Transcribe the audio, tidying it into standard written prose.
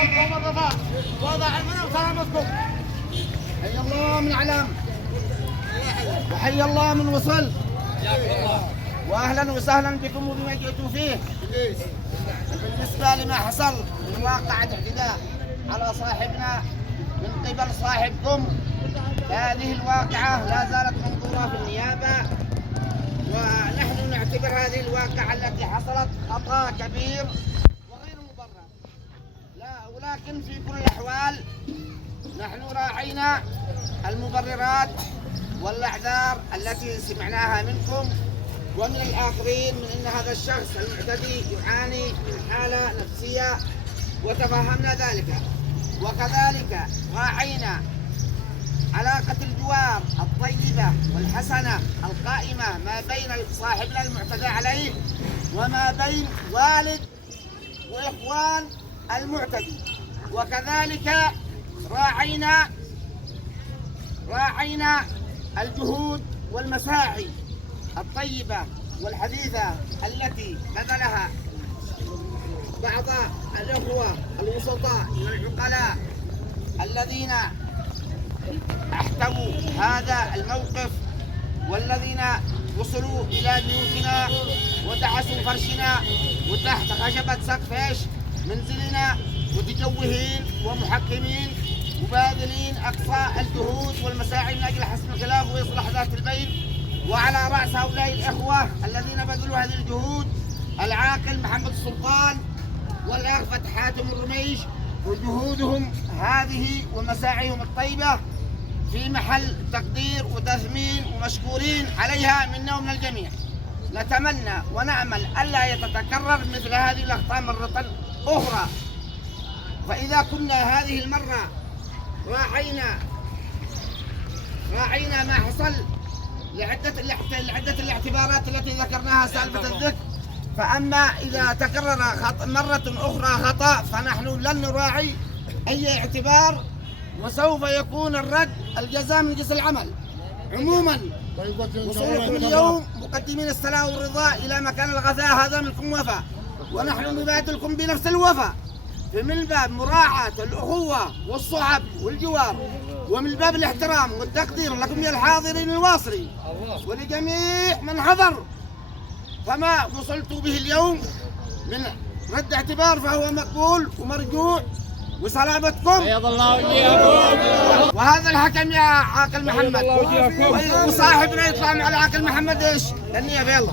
قوم الرفاه وضع المنى وسلامتكم. حي الله من علم وحي الله من وصل. واهلا وسهلا بكم وبما جئتم فيه. بالنسبه لما حصل من واقعة اعتداء على صاحبنا من قبل صاحبكم، هذه الواقعة لا زالت منظورة في النيابة، ونحن نعتبر هذه الواقعة التي حصلت خطأ كبير وغير مبرر. ولكن في كل الأحوال نحن راعينا المبررات والأعذار التي سمعناها منكم ومن الآخرين من أن هذا الشخص المعتدي يعاني من حالة نفسية، وتفهمنا ذلك. وكذلك راعينا علاقة الجوار الطيبة والحسنة القائمة ما بين صاحبنا المعتدى عليه وما بين والد وإخوان المعتدي. وكذلك راعينا الجهود والمساعي الطيبة والحديثة التي بذلها بعض الأخوة الوسطاء من العقلاء الذين احتووا هذا الموقف، والذين وصلوا إلى بيوتنا ودعسوا فرشنا وتحت خشبة سقف منزلنا، متجوهين ومحكمين وباذلين أقصى الجهود والمساعي من أجل حسم الخلاف وإصلاح ذات البين. وعلى رأس هؤلاء الإخوة الذين بذلوا هذه الجهود العاقل محمد السلطان والأخ فتح حاتم الرميش، وجهودهم هذه ومساعيهم الطيبة في محل تقدير وتثمين ومشكورين عليها منا ومن الجميع. نتمنى ونأمل ألا يتكرر مثل هذه الأخطاء مرة أخرى. فإذا كنا هذه المرة راعينا ما حصل لعدة الاعتبارات التي ذكرناها سالفة الذكر، فأما إذا تكرر مرة أخرى خطأ فنحن لن نراعي أي اعتبار، وسوف يكون الرد الجزاء من جنس العمل. عموما وصولكم اليوم مقدمين الصلاة والرضا إلى مكان الغثاء هذا منكم وفاء، ونحن نبادلكم بنفس الوفاء من باب مراعاة الأخوة والصحب والجوار، ومن باب الاحترام والتقدير لكم يا الحاضرين الواصلين ولجميع من حضر. فما وصلتوا به اليوم من رد اعتبار فهو مقبول ومرجوع، وسلامتكم. حيا الله وجيهكم. وهذا الحكم يا عاقل محمد، وصاحبنا يطلع مع العاقل محمد ايش؟ النيابة. يلا.